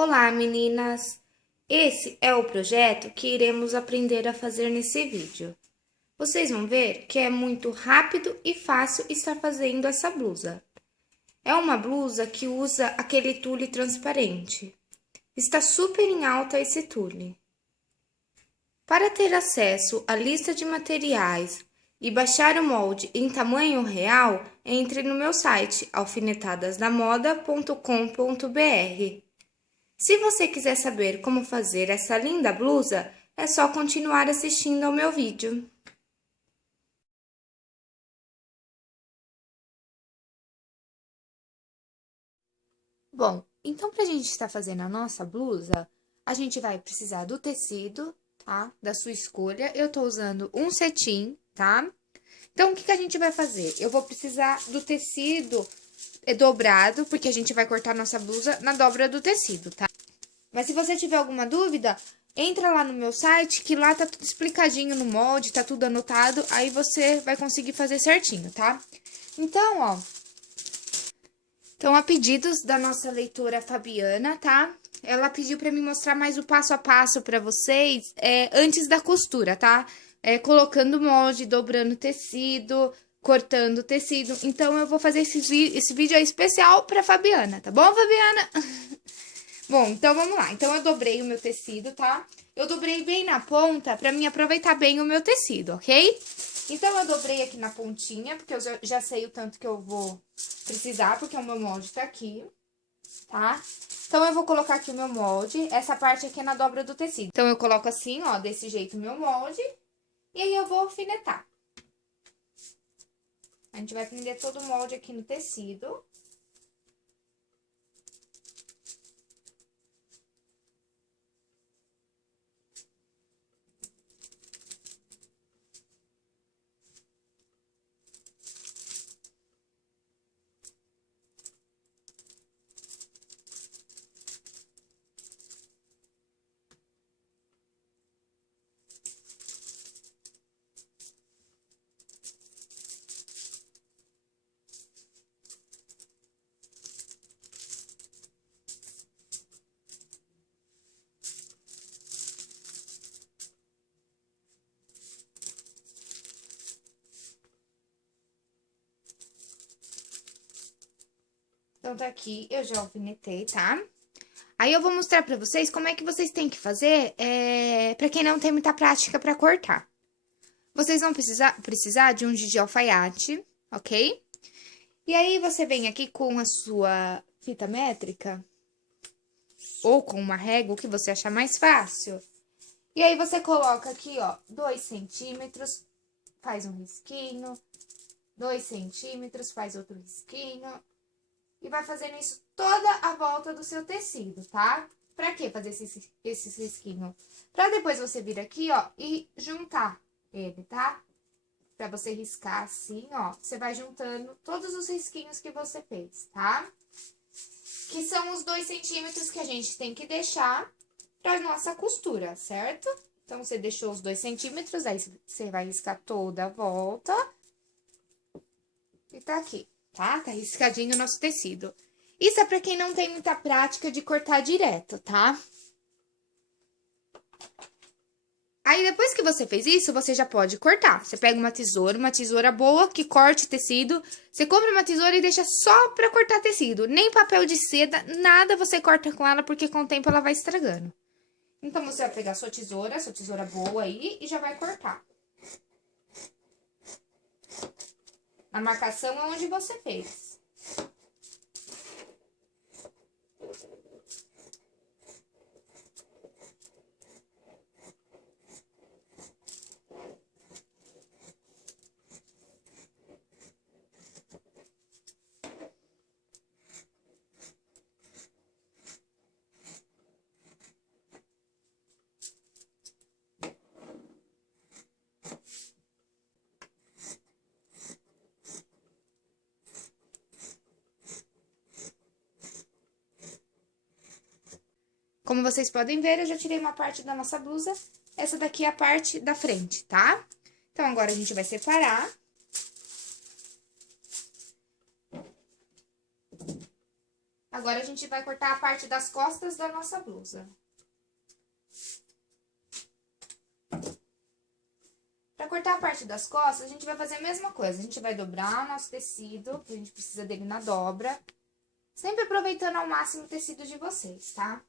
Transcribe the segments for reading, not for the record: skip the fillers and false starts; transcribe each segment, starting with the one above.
Olá, meninas! Esse é o projeto que iremos aprender a fazer nesse vídeo. Vocês vão ver que é muito rápido e fácil estar fazendo essa blusa. É uma blusa que usa aquele tule transparente. Está super em alta esse tule. Para ter acesso à lista de materiais e baixar o molde em tamanho real, entre no meu site alfinetadasdamoda.com.br. Se você quiser saber como fazer essa linda blusa, é só continuar assistindo ao meu vídeo. Bom, então para a gente estar fazendo a nossa blusa, a gente vai precisar do tecido, tá? Da sua escolha. Eu tô usando um cetim, tá? Então, o que a gente vai fazer? Eu vou precisar do tecido dobrado, porque a gente vai cortar nossa blusa na dobra do tecido, tá? Mas se você tiver alguma dúvida, entra lá no meu site, que lá tá tudo explicadinho no molde, tá tudo anotado, aí você vai conseguir fazer certinho, tá? Então, ó, então a pedidos da nossa leitora Fabiana, tá? Ela pediu pra me mostrar mais o passo a passo pra vocês, antes da costura, tá? Colocando molde, dobrando tecido, cortando tecido. Então, eu vou fazer esse vídeo é especial pra Fabiana, tá bom, Fabiana? Bom, então vamos lá. Então, eu dobrei o meu tecido, tá? Eu dobrei bem na ponta pra mim aproveitar bem o meu tecido, ok? Então, eu dobrei aqui na pontinha, porque eu já sei o tanto que eu vou precisar, porque o meu molde tá aqui, tá? Então, eu vou colocar aqui o meu molde, essa parte aqui é na dobra do tecido. Então, eu coloco assim, ó, desse jeito o meu molde, e aí eu vou alfinetar. A gente vai prender todo o molde aqui no tecido. Então, tá aqui, eu já alfinetei, tá? Aí, eu vou mostrar pra vocês como é que vocês têm que fazer, pra quem não tem muita prática pra cortar. Vocês vão precisar de um giz de alfaiate, ok? E aí, você vem aqui com a sua fita métrica, ou com uma régua, o que você achar mais fácil. E aí, você coloca aqui, ó, 2 centímetros, faz um risquinho, 2 centímetros, faz outro risquinho. E vai fazendo isso toda a volta do seu tecido, tá? Pra que fazer esse risquinho? Pra depois você vir aqui, ó, e juntar ele, tá? Pra você riscar assim, ó, você vai juntando todos os risquinhos que você fez, tá? Que são os 2 centímetros que a gente tem que deixar pra nossa costura, certo? Então, você deixou os 2 centímetros, aí você vai riscar toda a volta. E tá aqui, tá? Tá riscadinho o nosso tecido. Isso é pra quem não tem muita prática de cortar direto, tá? Aí, depois que você fez isso, você já pode cortar. Você pega uma tesoura boa, que corte tecido. Você compra uma tesoura e deixa só pra cortar tecido. Nem papel de seda, nada você corta com ela, porque com o tempo ela vai estragando. Então, você vai pegar sua tesoura boa aí, e já vai cortar. A marcação é onde você fez. Como vocês podem ver, eu já tirei uma parte da nossa blusa. Essa daqui é a parte da frente, tá? Então, agora a gente vai separar. Agora, Agora, a gente vai cortar a parte das costas da nossa blusa. Pra cortar a parte das costas, a gente vai fazer a mesma coisa. A gente vai dobrar o nosso tecido, que a gente precisa dele na dobra. Sempre aproveitando ao máximo o tecido de vocês, tá?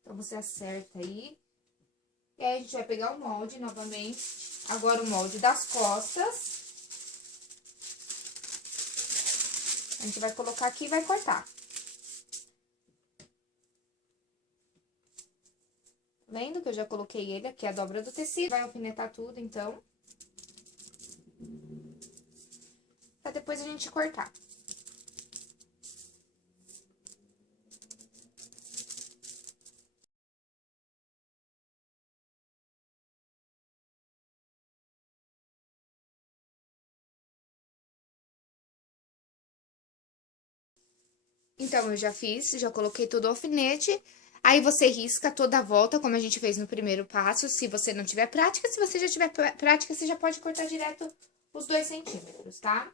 Então, você acerta aí. E aí, a gente vai pegar o molde novamente. Agora, o molde das costas. A gente vai colocar aqui e vai cortar. Tá vendo que eu já coloquei ele aqui, a dobra do tecido. Vai alfinetar tudo, então. Pra depois a gente cortar. Então, eu já fiz, já coloquei todo o alfinete. Aí, você risca toda a volta, como a gente fez no primeiro passo. Se você não tiver prática, se você já tiver prática, você já pode cortar direto os 2 centímetros, tá?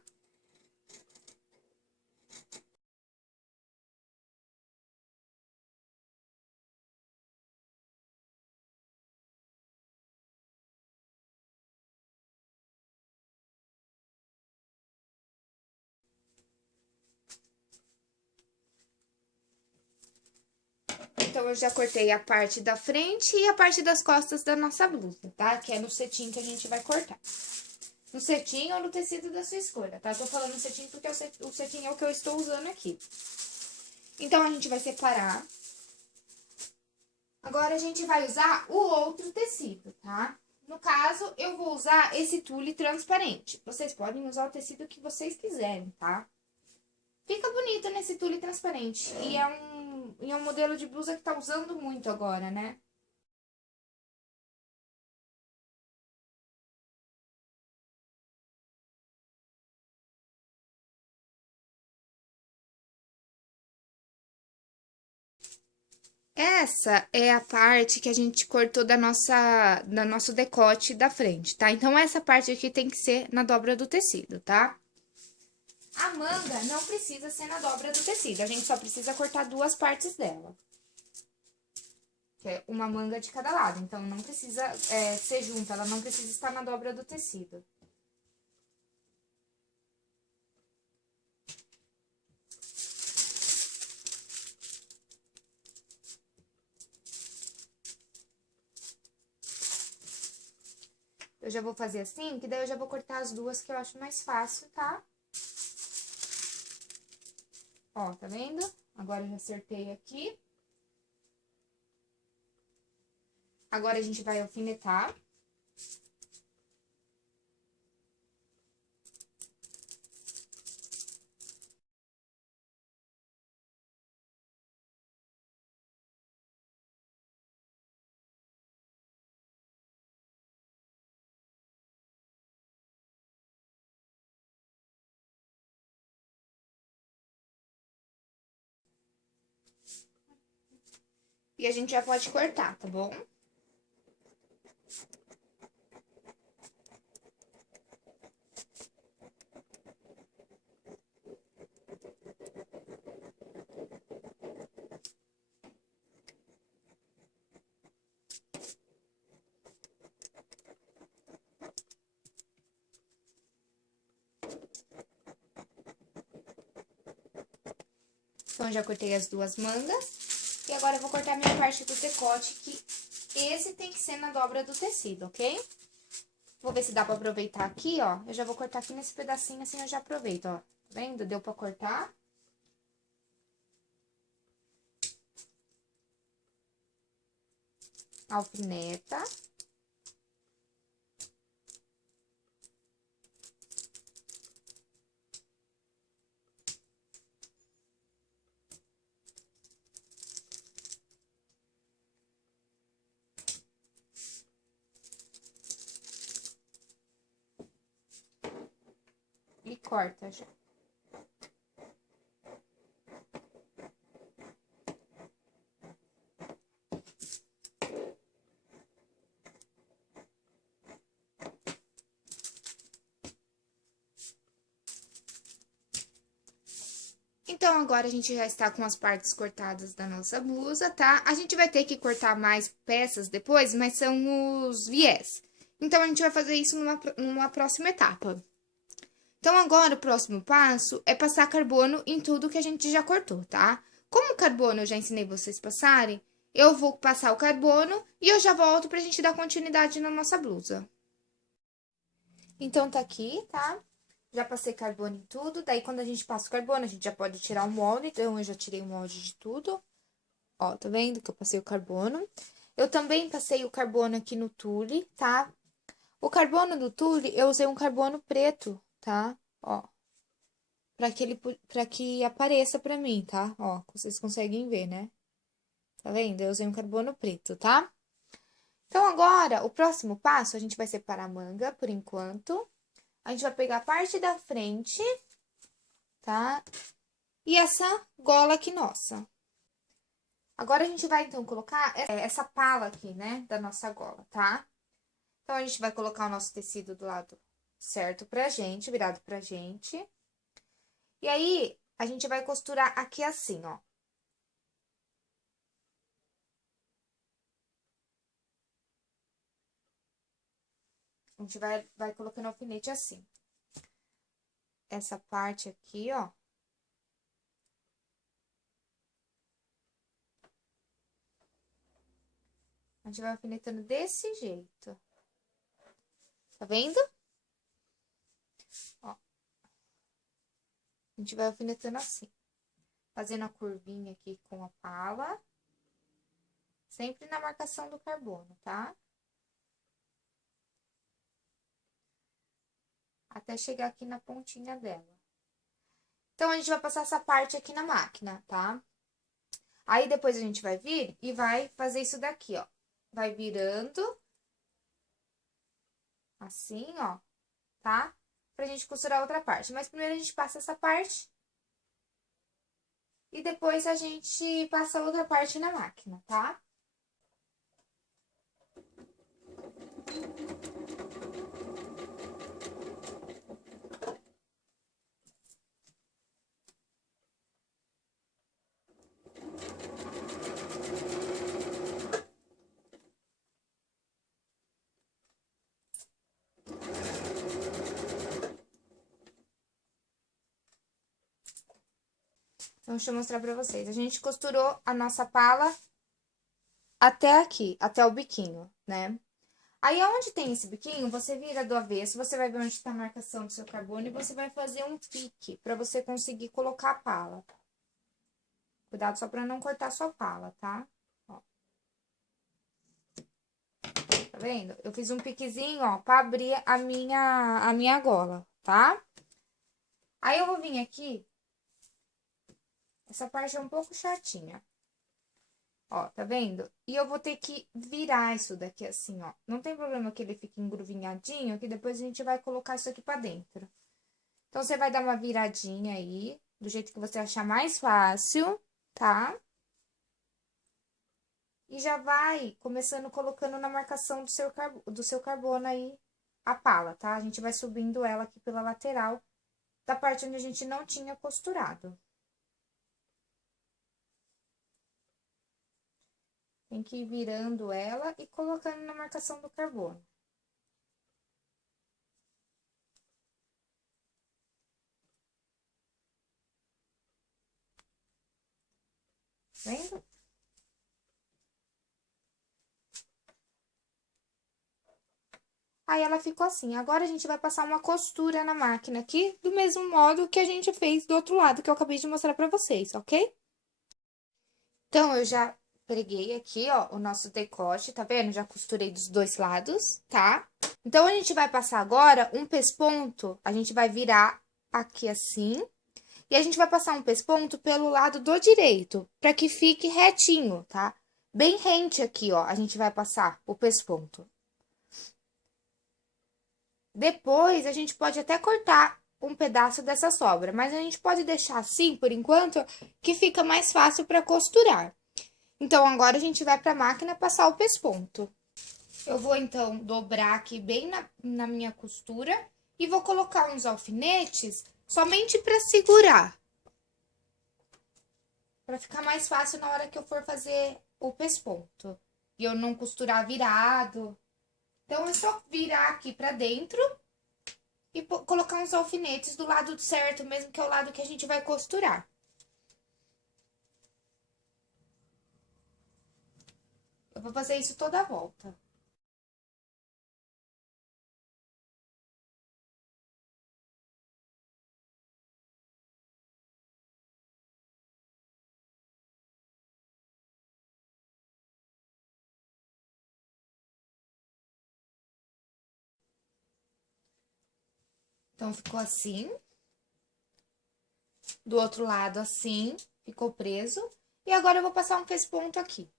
Então, eu já cortei a parte da frente e a parte das costas da nossa blusa, tá? Que é no cetim que a gente vai cortar. No cetim ou no tecido da sua escolha, tá? Eu tô falando cetim porque o cetim é o que eu estou usando aqui. Então, a gente vai separar. Agora, a gente vai usar o outro tecido, tá? No caso, eu vou usar esse tule transparente. Vocês podem usar o tecido que vocês quiserem, tá? Fica bonito nesse tule transparente. E é um modelo de blusa que tá usando muito agora, né? Essa é a parte que a gente cortou da nosso decote da frente, tá? Então, essa parte aqui tem que ser na dobra do tecido, tá? A manga não precisa ser na dobra do tecido, a gente só precisa cortar 2 partes dela. Que é uma manga de cada lado, então não precisa ser junta, ela não precisa estar na dobra do tecido. Eu já vou fazer assim, que daí eu já vou cortar as 2 que eu acho mais fácil, tá? Ó, tá vendo? Agora eu já acertei aqui. Agora, a gente vai alfinetar. E a gente já pode cortar, tá bom? Então, já cortei as 2 mangas. E agora, eu vou cortar a minha parte do decote, que esse tem que ser na dobra do tecido, ok? Vou ver se dá pra aproveitar aqui, ó. Eu já vou cortar aqui nesse pedacinho, assim eu já aproveito, ó. Tá vendo? Deu pra cortar. Alfineta. E corta já. Então, agora a gente já está com as partes cortadas da nossa blusa, tá? A gente vai ter que cortar mais peças depois, mas são os viés. Então, a gente vai fazer isso numa próxima etapa. Então, agora o próximo passo é passar carbono em tudo que a gente já cortou, tá? Como o carbono eu já ensinei vocês passarem, eu vou passar o carbono e eu já volto pra gente dar continuidade na nossa blusa. Então, tá aqui, tá? Já passei carbono em tudo, daí quando a gente passa o carbono, a gente já pode tirar o molde, então eu já tirei o molde de tudo. Ó, tá vendo que eu passei o carbono? Eu também passei o carbono aqui no tule, tá? O carbono do tule, eu usei um carbono preto, tá? Ó, pra que apareça pra mim, tá? Ó, vocês conseguem ver, né? Tá vendo? Eu usei um carbono preto, tá? Então, agora, o próximo passo, a gente vai separar a manga, por enquanto. A gente vai pegar a parte da frente, tá? E essa gola aqui nossa. Agora, a gente vai, então, colocar essa pala aqui, né? Da nossa gola, tá? Então, a gente vai colocar o nosso tecido do lado certo pra gente, virado pra gente. E aí, a gente vai costurar aqui assim, ó. A gente vai colocando alfinete assim. Essa parte aqui, ó. A gente vai alfinetando desse jeito. Tá vendo? Ó. A gente vai alfinetando assim. Fazendo a curvinha aqui com a pala. Sempre na marcação do carbono, tá? Até chegar aqui na pontinha dela. Então, a gente vai passar essa parte aqui na máquina, tá? Aí, depois a gente vai vir e vai fazer isso daqui, ó. Vai virando. Assim, ó, tá? Pra gente costurar a outra parte. Mas primeiro a gente passa essa parte. E depois a gente passa a outra parte na máquina, tá? Então, deixa eu mostrar pra vocês. A gente costurou a nossa pala até aqui, até o biquinho, né? Aí, onde tem esse biquinho, você vira do avesso, você vai ver onde tá a marcação do seu carbono e você vai fazer um pique pra você conseguir colocar a pala. Cuidado só pra não cortar a sua pala, tá? Ó. Tá vendo? Eu fiz um piquezinho, ó, pra abrir a minha gola, tá? Aí, eu vou vir aqui. Essa parte é um pouco chatinha. Ó, tá vendo? E eu vou ter que virar isso daqui assim, ó. Não tem problema que ele fique engruvinhadinho, que depois a gente vai colocar isso aqui pra dentro. Então, você vai dar uma viradinha aí, do jeito que você achar mais fácil, tá? E já vai começando colocando na marcação do seu carbono aí a pala, tá? A gente vai subindo ela aqui pela lateral da parte onde a gente não tinha costurado. Tem que ir virando ela e colocando na marcação do carbono. Vendo? Aí, ela ficou assim. Agora, a gente vai passar uma costura na máquina aqui, do mesmo modo que a gente fez do outro lado, que eu acabei de mostrar pra vocês, ok? Então, eu já preguei aqui, ó, o nosso decote, tá vendo? Já costurei dos dois lados, tá? Então, a gente vai passar agora um pesponto, a gente vai virar aqui assim, e a gente vai passar um pesponto pelo lado do direito, pra que fique retinho, tá? Bem rente aqui, ó, a gente vai passar o pesponto. Depois, a gente pode até cortar um pedaço dessa sobra, mas a gente pode deixar assim, por enquanto, que fica mais fácil para costurar. Então, agora a gente vai para a máquina passar o pesponto. Eu vou, então, dobrar aqui bem na minha costura e vou colocar uns alfinetes somente para segurar. Pra ficar mais fácil na hora que eu for fazer o pesponto. E eu não costurar virado. Então, é só virar aqui pra dentro e colocar uns alfinetes do lado certo, mesmo que é o lado que a gente vai costurar. Eu vou fazer isso toda a volta. Então, ficou assim. Do outro lado, assim, ficou preso. E agora eu vou passar um pesponto aqui.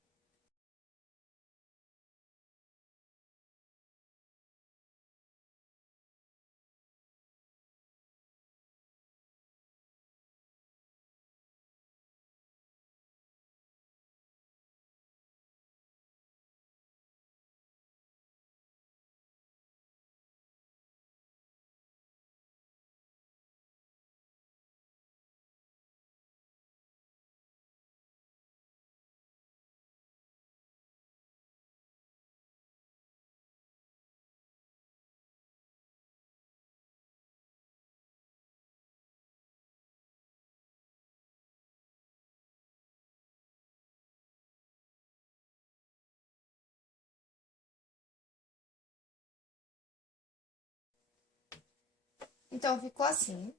Então, ficou assim.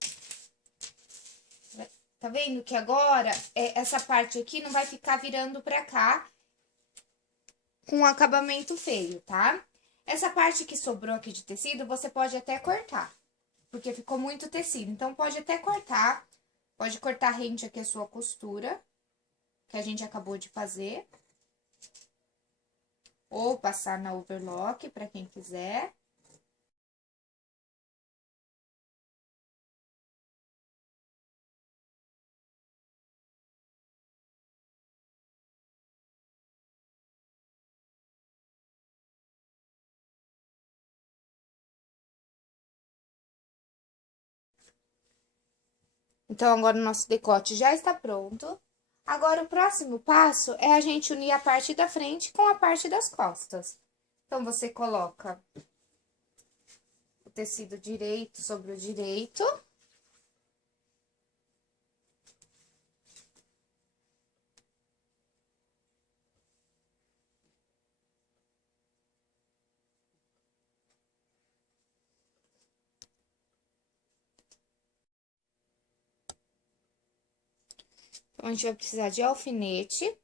Tá vendo que agora, essa parte aqui não vai ficar virando pra cá com um acabamento feio, tá? Essa parte que sobrou aqui de tecido, você pode até cortar, porque ficou muito tecido. Então, pode até cortar, pode cortar rente aqui a sua costura, que a gente acabou de fazer. Ou passar na overlock, pra quem quiser. Então, agora o nosso decote já está pronto. Agora, o próximo passo é a gente unir a parte da frente com a parte das costas. Então, você coloca o tecido direito sobre o direito. Então, a gente vai precisar de alfinete.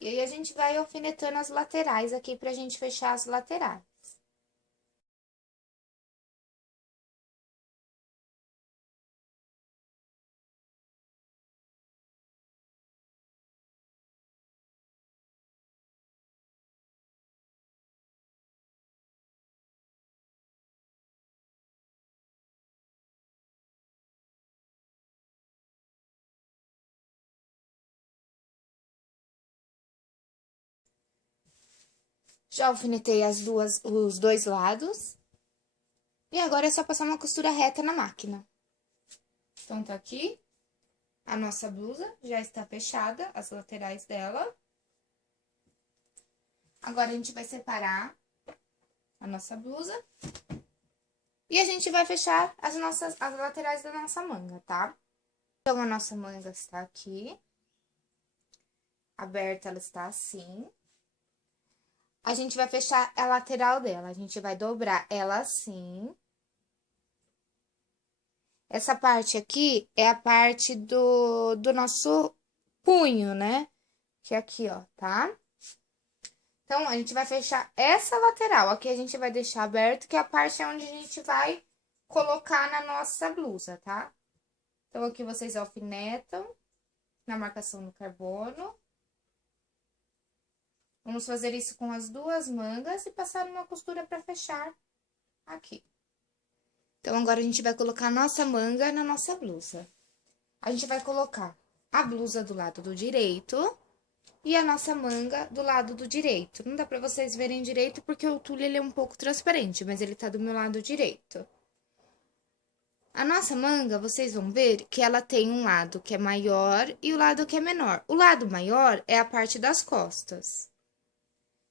E aí, a gente vai alfinetando as laterais aqui pra gente fechar as laterais. Já alfinetei os dois lados. E agora é só passar uma costura reta na máquina. Então, tá aqui. A nossa blusa já está fechada, as laterais dela. Agora, a gente vai separar a nossa blusa. E a gente vai fechar as laterais da nossa manga, tá? Então, a nossa manga está aqui. Aberta, ela está assim. A gente vai fechar a lateral dela. A gente vai dobrar ela assim. Essa parte aqui é a parte do nosso punho, né? Que é aqui, ó, tá? Então, a gente vai fechar essa lateral. Aqui a gente vai deixar aberto, que é a parte onde a gente vai colocar na nossa blusa, tá? Então, aqui vocês alfinetam na marcação no carbono. Vamos fazer isso com as duas mangas e passar uma costura pra fechar aqui. Então, agora a gente vai colocar a nossa manga na nossa blusa. A gente vai colocar a blusa do lado do direito e a nossa manga do lado do direito. Não dá pra vocês verem direito porque o tule ele é um pouco transparente, mas ele tá do meu lado direito. A nossa manga, vocês vão ver que ela tem um lado que é maior e o lado que é menor. O lado maior é a parte das costas.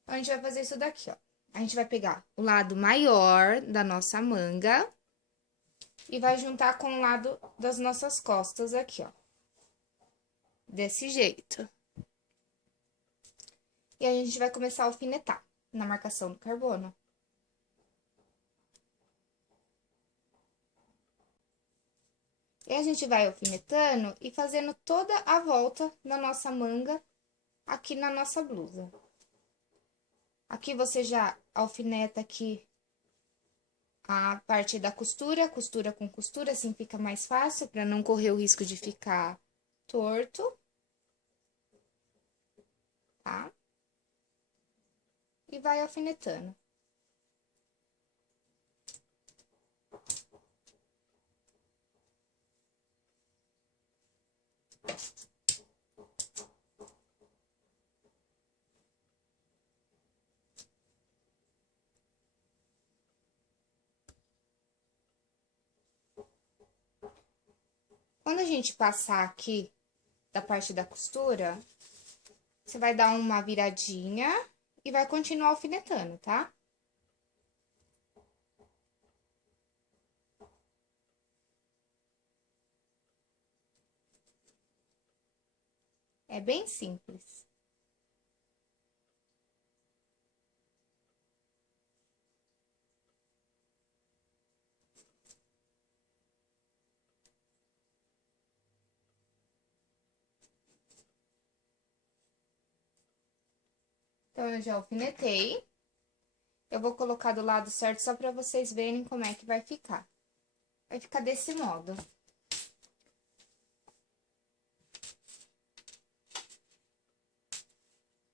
Então, a gente vai fazer isso daqui, ó. A gente vai pegar o lado maior da nossa manga e vai juntar com o lado das nossas costas aqui, ó. Desse jeito. E aí, a gente vai começar a alfinetar na marcação do carbono. E a gente vai alfinetando e fazendo toda a volta da nossa manga aqui na nossa blusa. Aqui você já alfineta aqui a parte da costura, costura com costura, assim fica mais fácil, para não correr o risco de ficar torto, tá? E vai alfinetando. Quando a gente passar aqui da parte da costura, você vai dar uma viradinha e vai continuar alfinetando, tá? É bem simples. Então, eu já alfinetei. Eu vou colocar do lado certo só pra vocês verem como é que vai ficar. Vai ficar desse modo.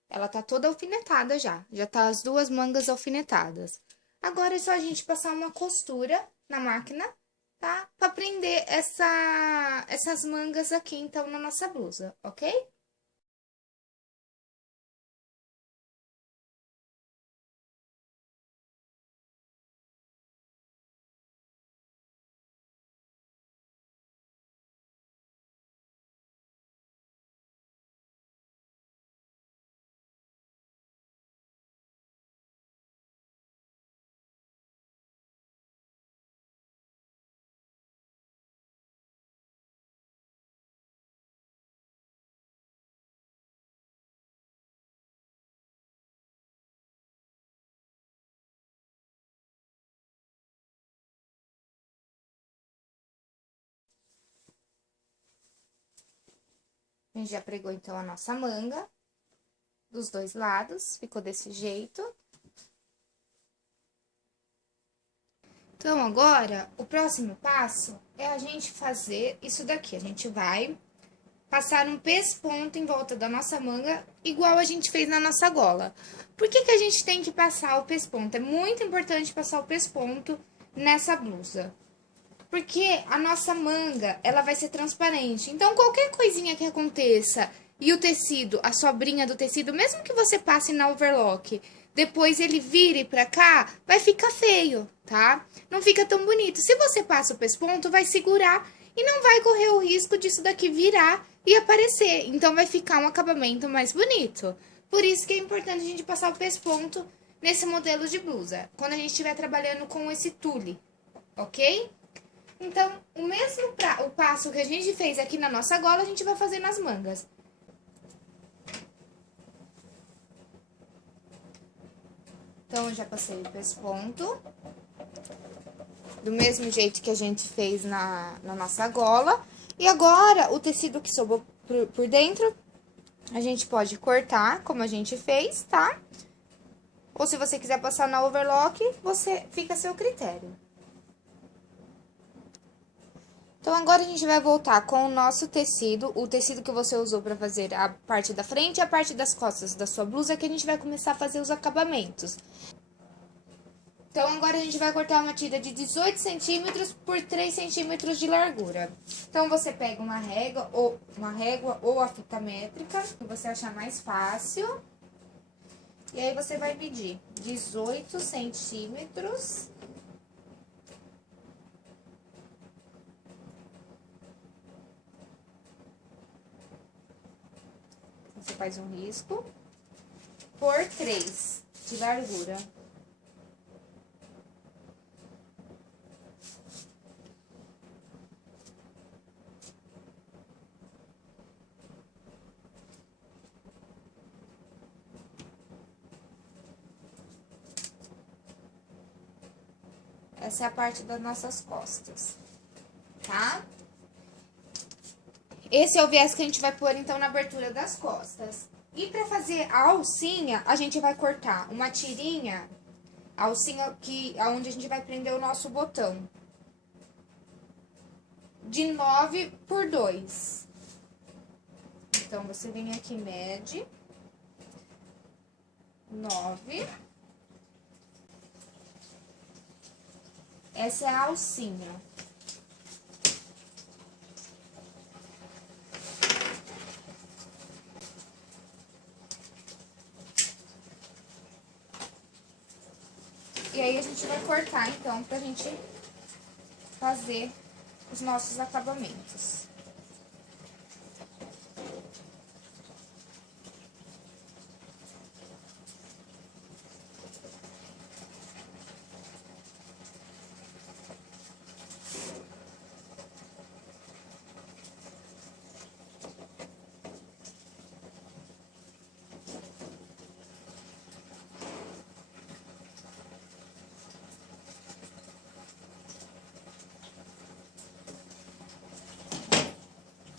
Ela tá toda alfinetada já. Já tá as duas mangas alfinetadas. Agora é só a gente passar uma costura na máquina, tá? Pra prender essas mangas aqui, então, na nossa blusa, ok? A gente já pregou, então, a nossa manga dos dois lados. Ficou desse jeito. Então, agora, o próximo passo é a gente fazer isso daqui. A gente vai passar um pesponto em volta da nossa manga, igual a gente fez na nossa gola. Por que que a gente tem que passar o pesponto? É muito importante passar o pesponto nessa blusa. Porque a nossa manga, ela vai ser transparente. Então, qualquer coisinha que aconteça e o tecido, a sobrinha do tecido, mesmo que você passe na overlock, depois ele vire pra cá, vai ficar feio, tá? Não fica tão bonito. Se você passa o pesponto, vai segurar e não vai correr o risco disso daqui virar e aparecer. Então, vai ficar um acabamento mais bonito. Por isso que é importante a gente passar o pesponto nesse modelo de blusa, quando a gente estiver trabalhando com esse tule, ok? Então, o passo que a gente fez aqui na nossa gola, a gente vai fazer nas mangas. Então, eu já passei o pesponto. Do mesmo jeito que a gente fez na nossa gola. E agora, o tecido que sobrou por dentro, a gente pode cortar, como a gente fez, tá? Ou se você quiser passar na overlock, fica a seu critério. Então, agora a gente vai voltar com o nosso tecido, o tecido que você usou para fazer a parte da frente e a parte das costas da sua blusa, que a gente vai começar a fazer os acabamentos. Então, agora a gente vai cortar uma tira de 18 centímetros por 3 centímetros de largura. Então, você pega uma régua ou a fita métrica, que você achar mais fácil. E aí, você vai medir 18 centímetros Você faz um risco por 3 de largura. Essa é a parte das nossas costas, tá? Esse é o viés que a gente vai pôr, então, na abertura das costas. E pra fazer a alcinha, a gente vai cortar uma tirinha, a alcinha aqui, onde a gente vai prender o nosso botão, de 9 por 2. Então, você vem aqui, mede 9. Essa é a alcinha. E aí, a gente vai cortar, então, pra gente fazer os nossos acabamentos.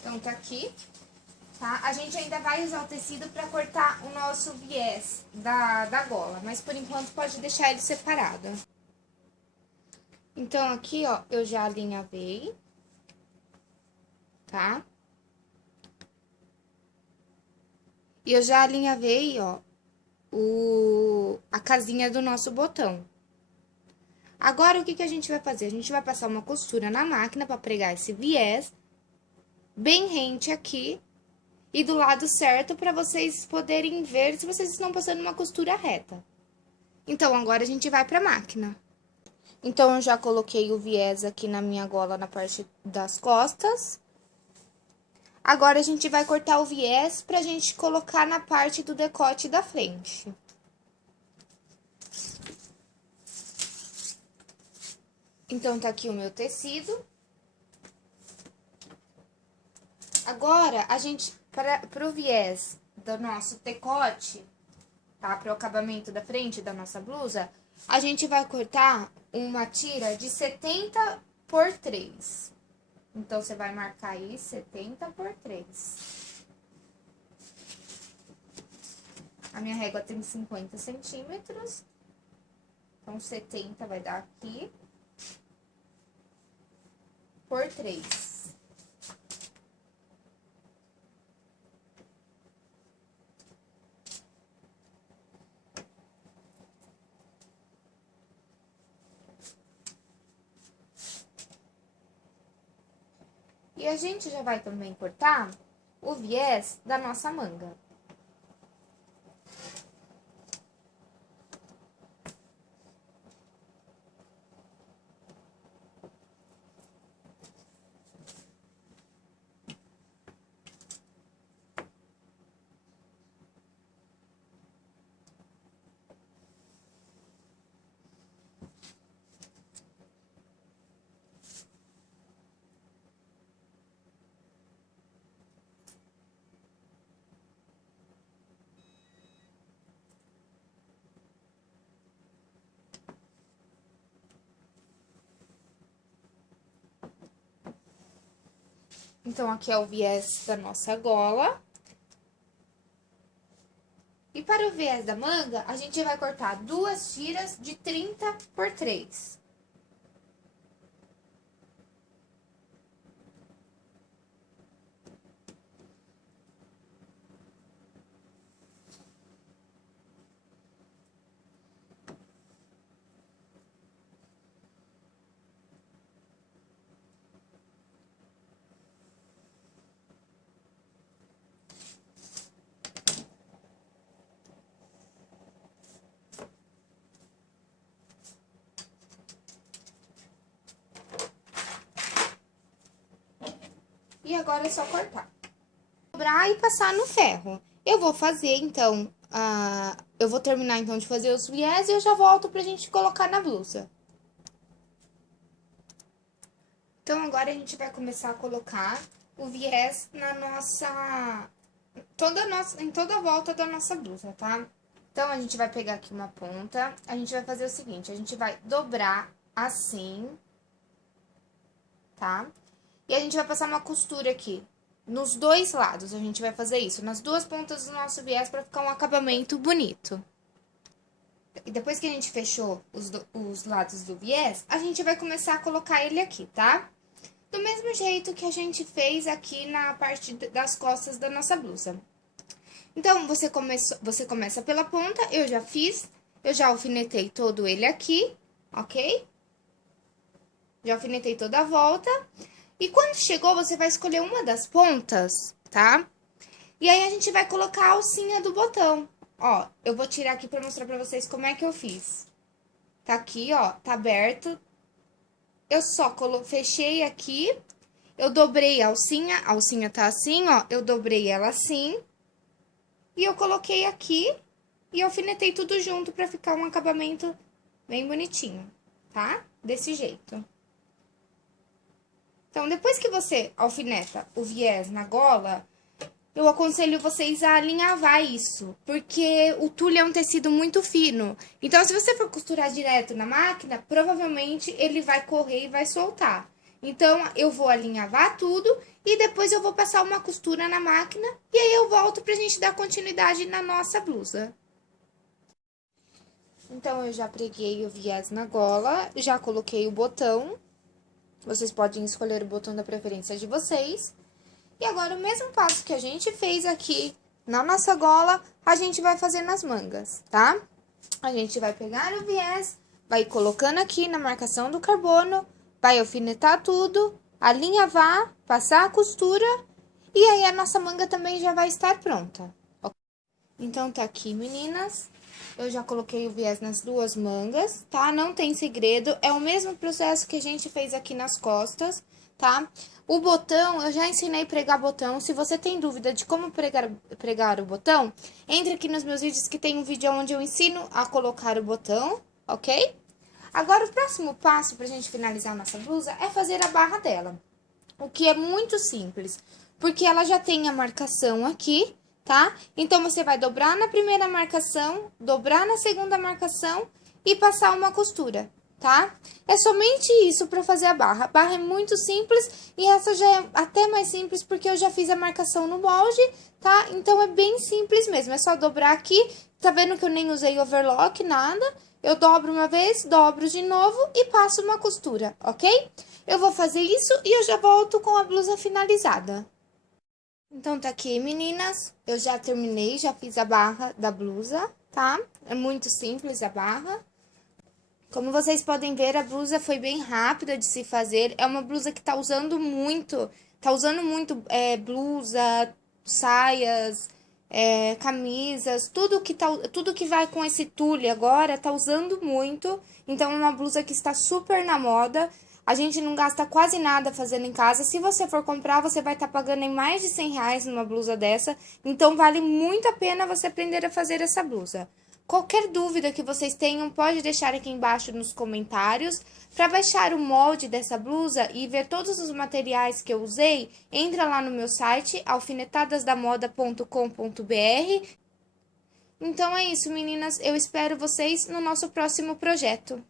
Então, tá aqui, tá? A gente ainda vai usar o tecido pra cortar o nosso viés da gola, mas por enquanto pode deixar ele separado. Então, aqui, ó, eu já alinhavei, tá? E eu já alinhavei, ó, a casinha do nosso botão. Agora, o que que a gente vai fazer? A gente vai passar uma costura na máquina pra pregar esse viés bem rente aqui e do lado certo para vocês poderem ver se vocês estão passando uma costura reta. Então, agora a gente vai pra máquina. Então, eu já coloquei o viés aqui na minha gola na parte das costas. Agora, a gente vai cortar o viés pra gente colocar na parte do decote da frente. Então, tá aqui o meu tecido. Agora, a gente, pro viés do nosso decote, tá? Pro acabamento da frente da nossa blusa, a gente vai cortar uma tira de 70 por 3. Então, você vai marcar aí 70 por 3. A minha régua tem 50 centímetros. Então, 70 vai dar aqui por 3. E a gente já vai também cortar o viés da nossa manga. Então, aqui é o viés da nossa gola. E para o viés da manga, a gente vai cortar 2 tiras de 30 por 3. E agora é só cortar. Dobrar e passar no ferro. Eu vou fazer, então, eu vou terminar, então, de fazer os viés e eu já volto pra gente colocar na blusa. Então, agora a gente vai começar a colocar o viés na nossa... em toda a volta da nossa blusa, tá? Então, a gente vai pegar aqui uma ponta, a gente vai fazer o seguinte, a gente vai dobrar assim, tá? E a gente vai passar uma costura aqui. Nos dois lados, a gente vai fazer isso, nas duas pontas do nosso viés, pra ficar um acabamento bonito. E depois que a gente fechou os lados do viés, a gente vai começar a colocar ele aqui, tá? Do mesmo jeito que a gente fez aqui na parte das costas da nossa blusa. Então, você começa pela ponta, eu já alfinetei todo ele aqui, ok? Já alfinetei toda a volta. E quando chegou, você vai escolher uma das pontas, tá? E aí, a gente vai colocar a alcinha do botão. Ó, eu vou tirar aqui pra mostrar pra vocês como é que eu fiz. Tá aqui, ó, tá aberto. Eu só fechei aqui, eu dobrei a alcinha tá assim, ó, eu dobrei ela assim. E eu coloquei aqui e alfinetei tudo junto pra ficar um acabamento bem bonitinho, tá? Desse jeito. Então, depois que você alfineta o viés na gola, eu aconselho vocês a alinhavar isso, porque o tule é um tecido muito fino. Então, se você for costurar direto na máquina, provavelmente ele vai correr e vai soltar. Então, eu vou alinhavar tudo e depois eu vou passar uma costura na máquina e aí eu volto pra gente dar continuidade na nossa blusa. Então, eu já preguei o viés na gola, já coloquei o botão. Vocês podem escolher o botão da preferência de vocês. E agora, o mesmo passo que a gente fez aqui na nossa gola, a gente vai fazer nas mangas, tá? A gente vai pegar o viés, vai ir colocando aqui na marcação do carbono, vai alfinetar tudo, alinhavar, passar a costura, e aí a nossa manga também já vai estar pronta. Então, tá aqui, meninas. Eu já coloquei o viés nas duas mangas, tá? Não tem segredo, é o mesmo processo que a gente fez aqui nas costas, tá? O botão, eu já ensinei a pregar botão. Se você tem dúvida de como pregar o botão, entre aqui nos meus vídeos que tem um vídeo onde eu ensino a colocar o botão, ok? Agora, o próximo passo pra gente finalizar a nossa blusa é fazer a barra dela. O que é muito simples, porque ela já tem a marcação aqui, tá? Então, você vai dobrar na primeira marcação, dobrar na segunda marcação e passar uma costura, tá? É somente isso pra fazer a barra. A barra é muito simples e essa já é até mais simples porque eu já fiz a marcação no molde, tá? Então, é bem simples mesmo, é só dobrar aqui. Tá vendo que eu nem usei overlock, nada? Eu dobro uma vez, dobro de novo e passo uma costura, ok? Eu vou fazer isso e eu já volto com a blusa finalizada. Então, tá aqui, meninas, eu já terminei, já fiz a barra da blusa, tá? É muito simples a barra. Como vocês podem ver, a blusa foi bem rápida de se fazer. É uma blusa que tá usando muito blusa, saias, camisas, tudo que vai com esse tule agora tá usando muito. Então, é uma blusa que está super na moda. A gente não gasta quase nada fazendo em casa. Se você for comprar, você vai estar pagando em mais de R$ 100 numa blusa dessa. Então, vale muito a pena você aprender a fazer essa blusa. Qualquer dúvida que vocês tenham, pode deixar aqui embaixo nos comentários. Para baixar o molde dessa blusa e ver todos os materiais que eu usei, entra lá no meu site, alfinetadasdamoda.com.br. Então, é isso, meninas. Eu espero vocês no nosso próximo projeto.